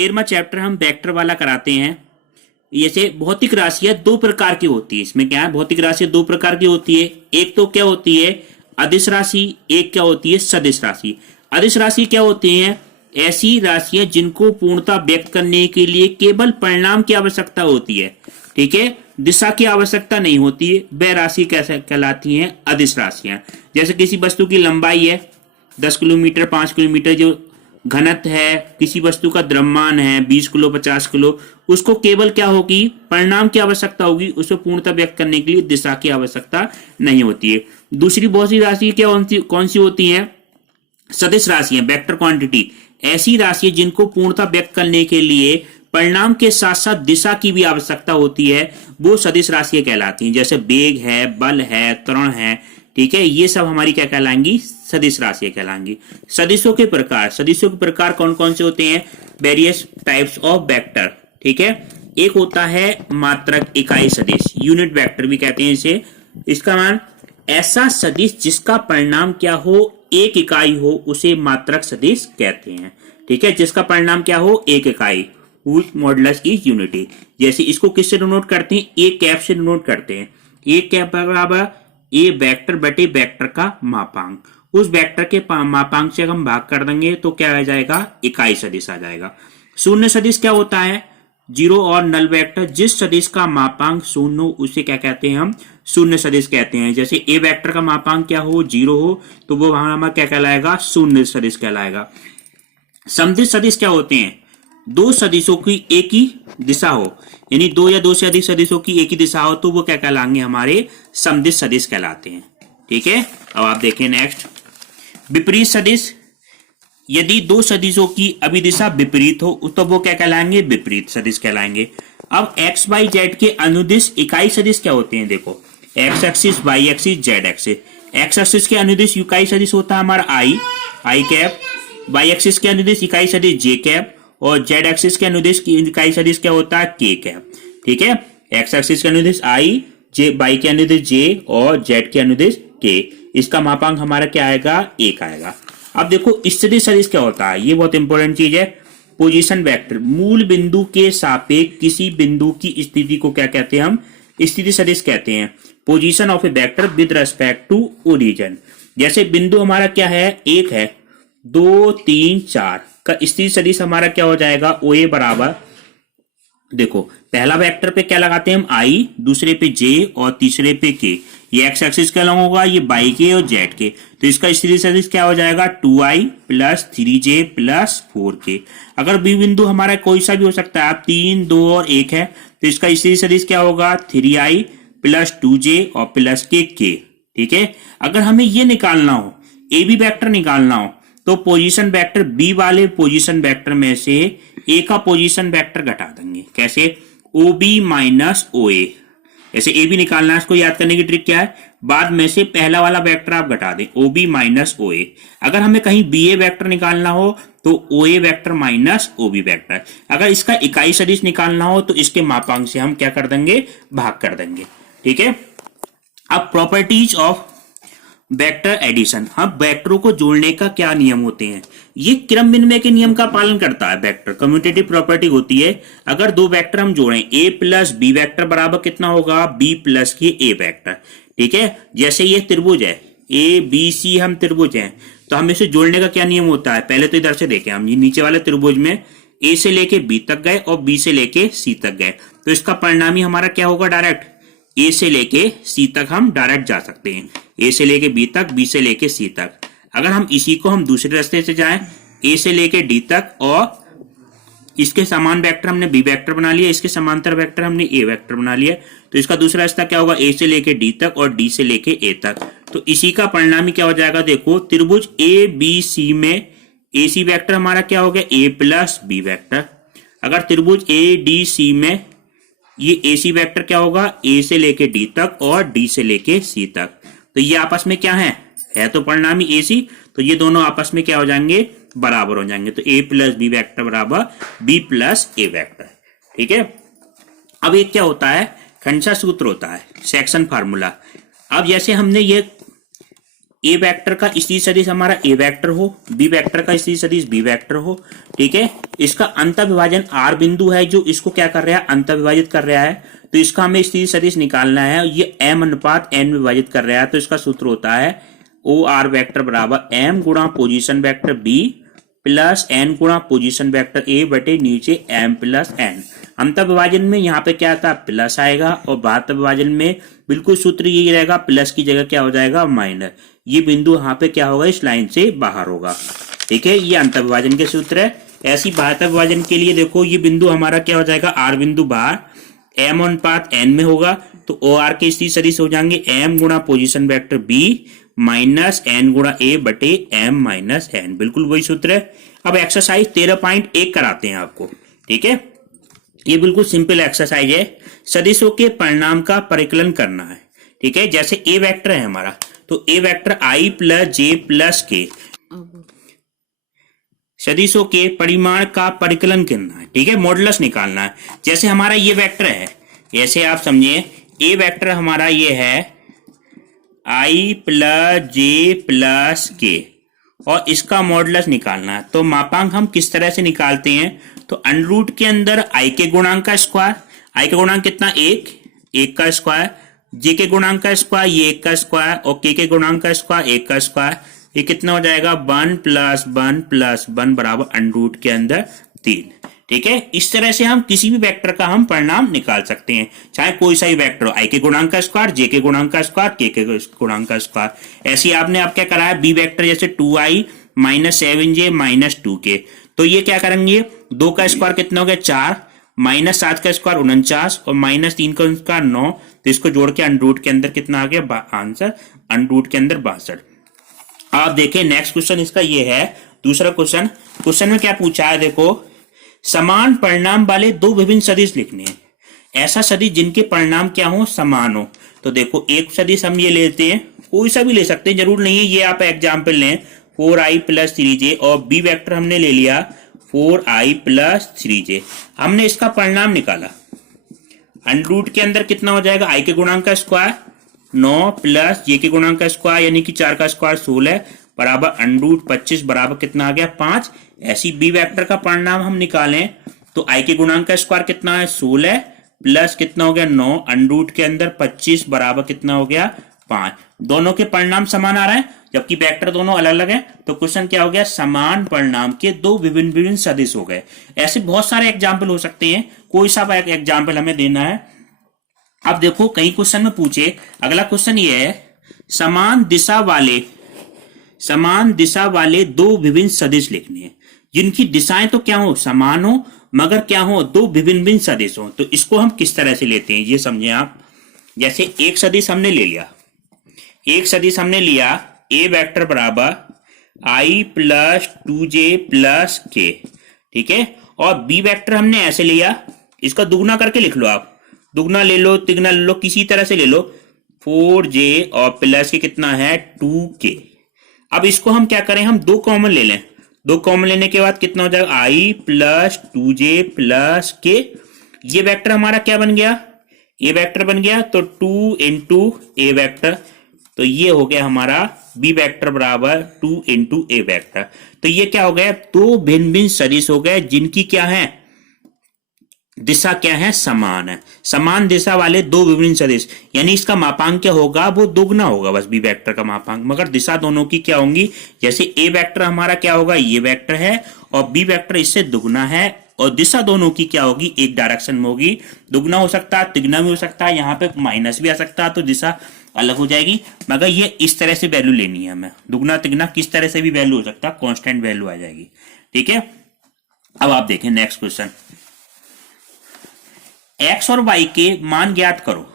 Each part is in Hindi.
13वां चैप्टर हम वेक्टर वाला कराते हैं। जैसे भौतिक राशियां दो प्रकार की होती है। इसमें क्या है, भौतिक राशियां दो प्रकार की होती है। एक तो क्या होती है अदिश राशि, एक क्या होती है सदिश राशि। अदिश राशि क्या होती है, ऐसी राशियां जिनको पूर्णता व्यक्त करने के लिए केवल परिणाम की आवश्यकता होती है, ठीक है, दिशा की आवश्यकता नहीं होती है, वह राशि कैसे कहलाती हैं अदिश राशियां। जैसे किसी वस्तु की लंबाई है 10 किलोमीटर 5 किलोमीटर, जो घनत्व है किसी वस्तु का द्रव्यमान है 20 किलो 50 किलो, उसको केवल क्या होगी परिणाम की आवश्यकता होगी, उसको पूर्णता व्यक्त करने के लिए दिशा की आवश्यकता नहीं होती है। दूसरी बहुत सी राशि क्या कौन सी होती है, सदिश राशियां, वेक्टर क्वांटिटी, ऐसी राशियां जिनको पूर्णता व्यक्त करने के लिए परिणाम के साथ साथ दिशा की भी आवश्यकता होती है, वो सदिश राशियां कहलाती हैं। जैसे वेग है, बल है, त्वरण है, ठीक है, ये सब हमारी क्या कहलाएंगी सदिश राशियां कहलाएंगी। सदिशों के प्रकार कौन कौन से होते हैं, वेरियस टाइप्स ऑफ वेक्टर, ठीक है। एक होता है मात्रक इकाई सदिश, यूनिट वेक्टर भी कहते हैं इसे। इसका मान ऐसा सदिश जिसका परिणाम क्या हो एक इकाई हो, उसे मात्रक सदिश कहते हैं, ठीक है, जिसका परिणाम क्या हो एक इकाई, whose modulus is unity। जैसे इसको किससे डिनोट करते हैं, ए कैप से डिनोट करते हैं। ए कैप बराबर ए वेक्टर बटे वेक्टर का मापांक, उस वेक्टर के मापांक से हम भाग कर देंगे तो क्या आ जाएगा इकाई सदिश आ जाएगा। शून्य सदिश क्या होता है, जीरो और नल वेक्टर, जिस सदिश का मापांक शून्य हो उसे क्या कहते हैं हम शून्य सदिश कहते हैं। जैसे ए वेक्टर का मापांक क्या हो जीरो हो तो वो हमारा क्या कहलाएगा शून्य सदिश कहलाएगा। समदिश सदिश क्या होते हैं, दो सदिशों की एक ही दिशा हो, यानी दो या दो से अधिक सदिशों की एक ही दिशा हो तो वो क्या कहलाएंगे हमारे समदिश सदिश कहलाते हैं, ठीक है। अब आप देखें नेक्स्ट विपरीत सदिश, यदि दो सदिशों की अभिदिशा विपरीत हो तो वो क्या कहलाएंगे विपरीत सदिश कहलाएंगे। अब एक्स वाई जेड के अनुदिश इकाई सदिश क्या होते हैं, देखो X axis Y axis Z axis. X axis के अनुदिश इकाई सदिश होता है हमारा आई कैप, वाई एक्सिस के अनुदिश इकाई सदिश जे कैप, और जेड एक्सिस के अनुदिश इकाई सदिश क्या होता है के कैप, ठीक है। एक्स एक्सिस के अनुदिश आई, जे वाई के अनुदिश जे और जेड के अनुदिश के, इसका मापांक हमारा क्या आएगा एक आएगा। अब देखो स्थिति सदिश क्या होता है, ये बहुत इंपॉर्टेंट चीज है। पोजीशन वेक्टर, मूल बिंदु के सापेक्ष किसी बिंदु की स्थिति को क्या कहते हैं हम स्थिति सदिश कहते हैं। Position of a vector with respect to origin, जैसे बिंदु हमारा क्या है एक है 2 3 4 का स्थिति सदिश हमारा क्या हो जाएगा ओ ए बराबर, देखो पहला वेक्टर पे क्या लगाते हैं हम आई, दूसरे पे जे और तीसरे पे के, ये एक्स एक्सिस का लॉन्ग होगा, ये बाई के और जेड के, तो इसका स्थिति सदिश क्या हो जाएगा 2i plus 3j plus 4k। अगर बी बिंदु हमारा कोई सा भी हो सकता है, 3 2 और 1 है, तो इसका स्थिति सदिश क्या होगा 3i प्लस 2j और प्लस के, ठीक है। अगर हमें ये निकालना हो ए बी वेक्टर निकालना हो तो पोजीशन वेक्टर बी वाले पोजीशन वेक्टर में से ए का पोजीशन वेक्टर घटा देंगे, कैसे ओ बी माइनस ओ ए। ऐसे ए बी निकालना है, इसको याद करने की ट्रिक क्या है, बाद में से पहला वाला वेक्टर आप घटा दें ओ बी माइनस ओ ए। अगर हमें कहीं बी ए वेक्टर निकालना हो तो O A vector minus O B vector. अगर इसका इकाई सदिश निकालना हो तो इसके मापांक से हम क्या कर देंगे भाग कर देंगे, ठीक है। अब प्रॉपर्टीज ऑफ वेक्टर एडिशन, हम वेक्टरों को जोड़ने का क्या नियम होते हैं, ये क्रम विनिमय के नियम का पालन करता है। वेक्टर कम्यूटेटिव प्रॉपर्टी होती है, अगर दो वेक्टर हम जोड़ें ए प्लस बी वेक्टर बराबर कितना होगा बी प्लस के ए वेक्टर, ठीक है। जैसे ये त्रिभुज है ए बी सी, हम त्रिभुज हैं तो हम इसे जोड़ने का क्या नियम होता है, पहले तो इधर से देखें हम, ये नीचे वाले त्रिभुज में ए से लेके बी तक गए और बी से लेके सी तक गए, तो इसका परिणामी हमारा क्या होगा डायरेक्ट ए से लेके सी तक हम डायरेक्ट जा सकते हैं, ए से लेके बी तक, बी से लेके सी तक। अगर हम इसी को हम दूसरे रास्ते से जाएं ए से लेके डी तक और इसके समान वेक्टर हमने बी वेक्टर बना लिया, इसके समांतर वेक्टर हमने ए वेक्टर बना लिया, तो इसका दूसरा रास्ता क्या होगा ए से लेके डी तक और डी से लेके ए तक। तो इसी का परिणामी क्या हो जाएगा, देखो त्रिभुज ए बी सी में ए सी वेक्टर हमारा क्या हो गया ए प्लस बी वेक्टर। अगर त्रिभुज ए डी सी में ये ए सी वेक्टर क्या होगा ए से लेके डी तक और डी से लेके सी तक, तो ये आपस में क्या है तो परिणामी ए सी, तो ये दोनों आपस में क्या हो जाएंगे बराबर हो जाएंगे, तो ए प्लस बी वेक्टर बराबर बी प्लस ए वेक्टर, ठीक है। अब एक क्या होता है खंडसा सूत्र होता है, सेक्शन फार्मूला। अब जैसे हमने ये ए वेक्टर का स्थिति सदिश हमारा ए वेक्टर हो, बी वेक्टर का स्थिति सदिश बी वेक्टर हो, ठीक है। इसका अंतःविभाजन आर बिंदु है जो इसको क्या कर रहा है, अंतःविभाजित कर रहा है, तो इसका हमें स्थिति सदिश निकालना है। ये m अनुपात n विभाजित कर रहा है, तो इसका सूत्र होता है ओ आर वेक्टर बराबर m गुणा position vector b plus n गुणा पोजीशन वेक्टर a बटे नीचे m प्लस n। अंतःविभाजन में यहाँ पे क्या आता है, प्लस आएगा, और बाह्य विभाजन में बिल्कुल सूत्र यही रहेगा, प्लस की जगह क्या हो जाएगा, माइनस। ये बिंदु यहाँ पे क्या होगा, इस लाइन से बाहर होगा, ठीक है। ये अंतःविभाजन के सूत्र है। ऐसी बाह्य विभाजन के लिए देखो, ये बिंदु हमारा क्या हो जाएगा, आर बिंदु बाहर m अनुपात n में होगा, तो ओ आर के स्थिति सदिश हो जाएंगे m गुणा position vector b minus n गुणा a बटे m माइनस n। बिल्कुल वही सूत्र है। अब एक्सरसाइज 13.1 कराते हैं आपको, ठीक है। ये बिल्कुल सिंपल एक्सरसाइज है, सदिशों के परिणाम का परिकलन करना है, ठीक है। जैसे ए वेक्टर है हमारा, तो A vector i plus j plus k सदिशों के परिमाण का परिकलन करना है, ठीक है, मॉडुलस निकालना है। जैसे हमारा ये वेक्टर है, ऐसे आप समझिए ए वेक्टर हमारा ये है i प्लस जे प्लस के, और इसका मॉडुलस निकालना है। तो मापांक हम किस तरह से निकालते हैं, तो अंडर रूट के अंदर i के गुणांक का स्क्वायर, i का गुणांक कितना, एक का स्क्वायर, j के गुणांक का स्क्वायर, ये एक का स्क्वायर, और k के गुणांक का स्क्वायर, एक का स्क्वायर, ये कितना हो जाएगा, 1 प्लस 1 प्लस 1 बराबर अंडर रूट के अंदर 3, ठीक है। इस तरह से हम किसी भी वेक्टर का हम परिणाम निकाल सकते हैं, चाहे कोई सा ही वेक्टर हो, i के गुणांक का स्क्वायर, j के गुणांक का स्क्वायर, k के गुणांक का स्क्वायर। ऐसे आपने आप क्या कराया, बी वेक्टर जैसे 2i minus 7j minus 2k, तो ये क्या करेंगे, 2 का स्क्वायर कितना हो गया, 4, माइनस 7 का स्क्वायर 49, और माइनस 3 का स्क्वायर 9, तो इसको जोड़ के अंडर रूट के अंदर कितना आ गया, आंसर अंडर रूट के अंदर 62। आप देखें नेक्स्ट क्वेश्चन इसका ये है, दूसरा क्वेश्चन। क्वेश्चन में क्या पूछा है, देखो, समान परिणाम वाले दो विभिन्न सदिश लिखने हैं, ऐसा सदिश जिनके परिणाम क्या हो, समान हो। तो देखो एक सदिश हम ये लेते हैं, कोई सा भी ले सकते हैं, जरूर नहीं है ये आप एग्जाम्पल लें, 4i प्लस 3j, और बी वेक्टर हमने ले लिया 4i प्लस 3j। हमने इसका परिणाम निकाला, अंडर रूट के अंदर कितना हो जाएगा, i के गुणांक का स्क्वायर 9 प्लस j के गुणांक का स्क्वायर यानी कि 4 का स्क्वायर 16 बराबर अंडर रूट 25 बराबर कितना आ गया, 5। ऐसी बी वेक्टर का परिणाम हम निकालें तो i के गुणांक का स्क्वायर कितना है, 16 प्लस कितना हो गया, 9 अंडर रूट के अंदर 25 बराबर कितना हो गया, 5। दोनों के परिणाम समान आ रहे हैं जबकि वेक्टर दोनों अलग अलग हैं, तो क्वेश्चन क्या हो गया, समान परिणाम के दो विभिन्न विभिन्न सदिश हो गए। ऐसे बहुत सारे एग्जाम्पल हो सकते हैं, कोई सा एग्जाम्पल हमें देना है। अब देखो कई क्वेश्चन में पूछे, अगला क्वेश्चन ये है, समान दिशा वाले दो विभिन्न सदिश लिखने हैं जिनकी दिशाएं तो क्या हो, समान हो, मगर क्या हो, दो विभिन्न विभिन्न सदिश हो। तो इसको हम किस तरह से लेते हैं ये समझे आप। जैसे एक सदिश हमने ले लिया, ए वेक्टर बराबर i plus 2j plus k, ठीक है, और बी वेक्टर हमने ऐसे लिया, इसका दुगना करके लिख लो आप, दुगना ले लो, तिगना ले लो, किसी तरह से ले लो, 4j और प्लस के कितना है 2k। अब इसको हम क्या करें, हम दो कॉमन ले लें, दो कॉमन लेने के बाद कितना हो जाएगा, i plus 2j plus k। ये वेक्टर हमारा क्या बन गया, ए वेक्टर बन गया, तो 2 इंटू ए वेक्टर, तो ये हो गया हमारा बी वेक्टर बराबर 2 इंटू ए वेक्टर। तो ये क्या हो गया, दो भिन्न भिन्न सदिश हो गए जिनकी क्या है, दिशा क्या है, समान है। समान दिशा वाले दो विभिन्न सदिश, यानी इसका मापांक क्या होगा, वो दोगुना होगा बस बी वेक्टर का मापांक, मगर दिशा दोनों की क्या होंगी, जैसे ए वेक्टर हमारा क्या होगा, ये वेक्टर है, और बी वेक्टर इससे दुगना है, और दिशा दोनों की क्या होगी, एक डायरेक्शन में होगी। दुगना हो सकता है, तिगना भी हो सकता है, यहाँ पे माइनस भी आ सकता है, तो दिशा अलग हो जाएगी, मगर ये इस तरह से वैल्यू लेनी है हमें, दुगना तिगना किस तरह से भी वैल्यू हो सकता है, कांस्टेंट वैल्यू आ जाएगी, ठीक है। अब आप देखें नेक्स्ट क्वेश्चन, x और y के मान ज्ञात करो।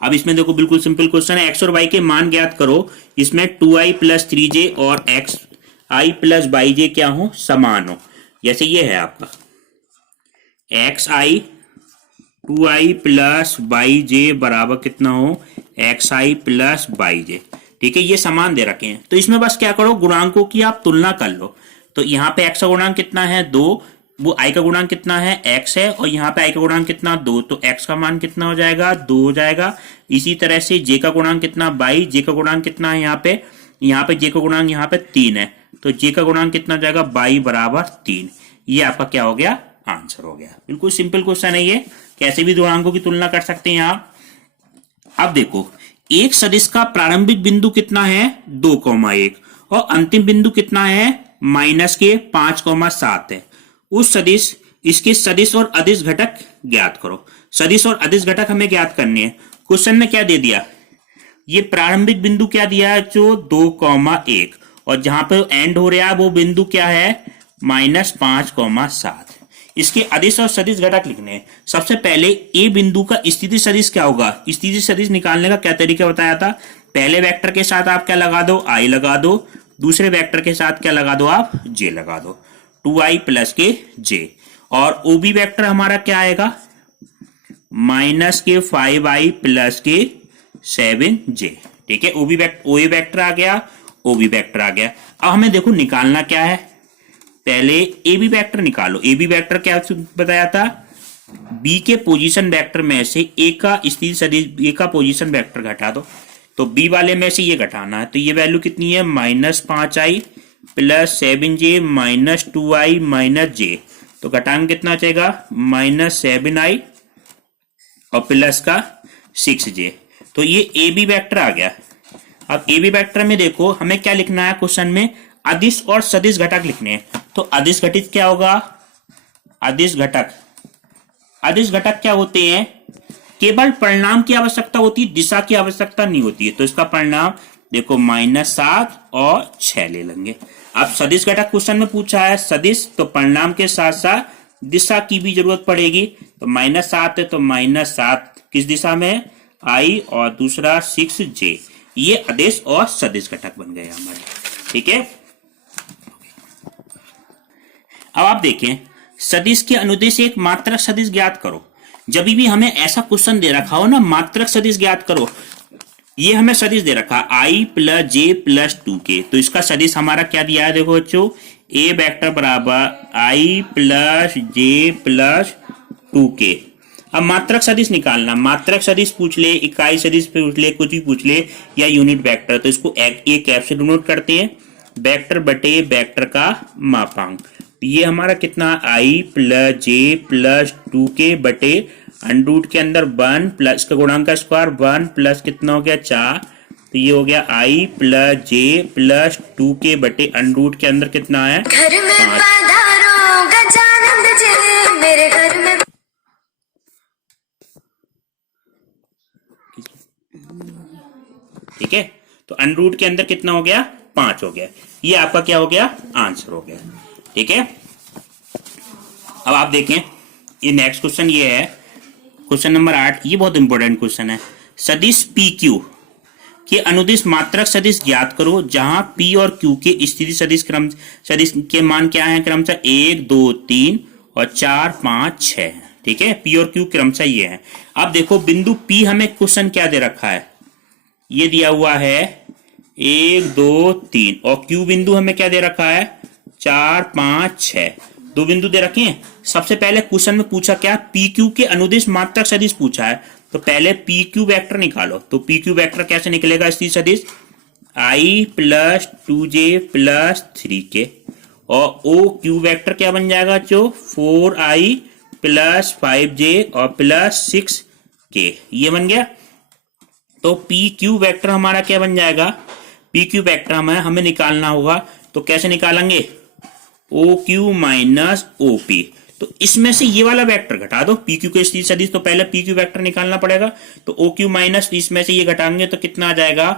अब इसमें देखो बिल्कुल सिंपल क्वेश्चन है, x और y के मान ज्ञात करो, इसमें 2i प्लस 3j और xi प्लस yj क्या हो, समान हो। जैसे ये है आपका xi 2i प्लस yj बराबर कितना हो, xi प्लस yj, ठीक है, ये समान दे रखे हैं, तो इसमें बस क्या करो, गुणांकों की आप तुलना कर लो। तो यहाँ पे x का गुणांक कितना है 2, वो i का गुणांक कितना है x है, और यहाँ पे i का गुणांक कितना 2, तो x का मान कितना हो जाएगा 2 हो जाएगा। इसी तरह से j का गुणांक कितना 22, j का गुणांक कितना है यहाँ पे, यहाँ पे जे का गुणांक यहाँ पे 3 है, तो जे का गुणांक कितना हो जाएगा, बाई बराबर 3। ये आपका क्या हो गया, आंसर हो गया। बिल्कुल सिंपल क्वेश्चन है ये, कैसे भी दो अंकों की तुलना कर सकते हैं आप। अब देखो, एक सदिश का प्रारंभिक बिंदु कितना है, 2,1 और अंतिम बिंदु कितना है, माइनस के 5,7 है। उस सदिश, इसके सदिश और अदिश घटक ज्ञात करो। सदिश और अदिश घटक हमें ज्ञात करने हैं। क्वेश्चन में क्या दे दिया, ये प्रारंभिक बिंदु क्या दिया है, जो 2,1 और जहां पर एंड हो रहा है वो बिंदु क्या है, -5,7। इसके अदिश और सदिश घटक लिखने हैं। सबसे पहले ए बिंदु का स्थिति सदिश क्या होगा, स्थिति सदिश निकालने का क्या तरीका बताया था, पहले वेक्टर के साथ आप क्या लगा दो, आई लगा दो, दूसरे वेक्टर के साथ क्या लगा दो, आप जे लगा दो, 2i प्लस के जे। और ओबी वेक्टर हमारा क्या आएगा, माइनस के 5i प्लस के 7j। ठीक है, ओबी वेक्टर, ओए वेक्टर आ गया, ओबी वेक्टर आ गया। अब हमें देखो निकालना क्या है, पहले ए बी वेक्टर निकालो। ए बी वेक्टर क्या बताया था, बी के पोजीशन वेक्टर में से ए का स्थिति सदिश, ए का पोजीशन वेक्टर घटा दो, तो बी वाले में से ये घटाना है। तो ये वैल्यू कितनी है, -5i plus 7j minus 2i minus j। तो घटाएंगे कितना चाहिएगा, -7i और प्लस का 6j। तो ये ए बी वेक्टर आ गया। अब ए बी वेक्टर में देखो हमें क्या लिखना है, क्वेश्चन में अदिश और सदिश घटक लिखने हैं। तो अदिश घटित क्या होगा, अदिश घटक, अदिश घटक क्या होते हैं, केवल परिणाम की आवश्यकता होती है, दिशा की आवश्यकता नहीं होती है। तो इसका परिणाम देखो -7 और 6 ले लेंगे। अब सदिश घटक क्वेश्चन में पूछा है सदिश, तो परिणाम के साथ साथ दिशा की भी जरूरत पड़ेगी। तो -7 है तो -7 किस दिशा में है, आई, और दूसरा 6j। ये अदिश और सदिश घटक बन गए हमारे। ठीक है, अब आप देखें, सदिश के अनुदिश एक मात्रक सदिश ज्ञात करो। जब भी हमें ऐसा क्वेश्चन दे रखा हो ना, मात्रक सदिश ज्ञात करो, ये हमें सदिश दे रखा i plus j plus 2k, तो इसका सदिश हमारा क्या दिया है, देखो बच्चों, ए वेक्टर बराबर i plus j plus 2k। अब मात्रक सदिश निकालना, मात्रक सदिश पूछ ले, इकाई सदिश पूछ ले, कुछ भी पूछ ले, या यूनिट वेक्टर, तो इसको एक ऐप से डिनोट करते हैं, वेक्टर बटे वेक्टर का मापांक। ये हमारा कितना, i plus j plus 2k बटे अंडरूट के अंदर 1 प्लस का गुणांक का स्क्वायर 1 प्लस कितना हो गया, 4। तो ये हो गया i plus j plus 2k बटे अंडरूट के अंदर कितना है, 5। ठीक है, तो अंडरूट के अंदर कितना हो गया, 5 हो गया। ये आपका क्या हो गया, आंसर हो गया। ठीक है, अब आप देखें, ये नेक्स्ट क्वेश्चन ये है, क्वेश्चन नंबर 8। ये बहुत इंपॉर्टेंट क्वेश्चन है। सदिश पी क्यू के अनुदिश मात्रक सदिश ज्ञात करो, जहां पी और क्यू के स्थिति सदिश क्रम सदिश के मान क्या है, क्रमशः 1 2 3 और 4 5 6। ठीक है, पी और क्यू क्रमशः ये है। अब देखो बिंदु पी हमें क्वेश्चन क्या दे रखा है, ये दिया हुआ है 1 2 3, और क्यू बिंदु हमें क्या दे रखा है, 4 5 6, दो बिंदु दे रखे हैं। सबसे पहले क्वेश्चन में पूछा क्या, पी क्यू के अनुदिश मात्रक सदिश पूछा है, तो पहले पी क्यू वेक्टर निकालो। तो पी क्यू वेक्टर कैसे निकलेगा, स्थिति सदिश i plus 2j plus 3k, और ओ क्यू वेक्टर क्या बन जाएगा, जो 4i प्लस 5j और प्लस 6k, ये बन गया। तो पी क्यू वेक्टर हमारा क्या बन जाएगा, पी क्यू वेक्टर हमें निकालना होगा, तो कैसे निकालेंगे, O Q minus O P. तो इसमें से ये वाला वेक्टर घटा दो, पी क्यू के स्थिति सदिश, तो पहले पी क्यू वेक्टर निकालना पड़ेगा। तो ओ क्यू माइनस इसमें से ये घटाएंगे तो कितना आ जाएगा,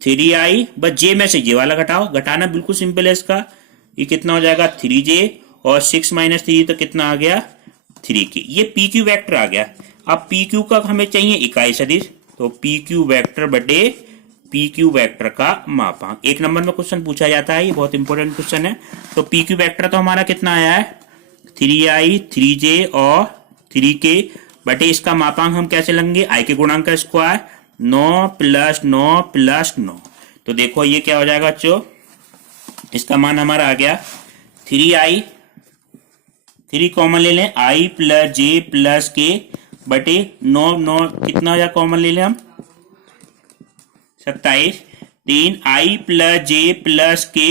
3i, बस जे में से ये वाला घटाओ, घटाना बिल्कुल सिंपल है इसका। ये कितना हो जाएगा, 3j, और 6 माइनस 3 तो कितना आ गया, 3k। ये पी क्यू वेक्टर आ गया। अब पी क्यू का हमें चाहिए इकाई सदिश, तो पी क्यू वेक्टर बटे पी क्यू वेक्टर का मापांक। 1 नंबर में क्वेश्चन पूछा जाता है, ये बहुत इंपॉर्टेंट क्वेश्चन है। तो पी क्यू वेक्टर तो हमारा कितना आया है, 3i 3j और 3k बटे इसका मापांक हम कैसे लेंगे, आई के गुणांक का स्क्वायर, 9 प्लस 9 प्लस 9। तो देखो ये क्या हो जाएगा बच्चों, इसका मान हमारा आ गया 3i, 3 कॉमन ले लें, i प्लस जे प्लस के बटे 9 9 कितना हो जाएगा कॉमन ले लें हम, 27 3 आई प्लस जे प्लस के,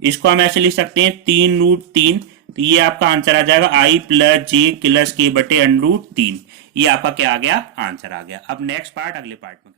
इसको हम ऐसे लिख सकते हैं 3√3। तो ये आपका आंसर आ जाएगा आई प्लस जे प्लस के बटे √3। ये आपका क्या आ गया, आंसर आ गया। अब नेक्स्ट पार्ट अगले पार्ट में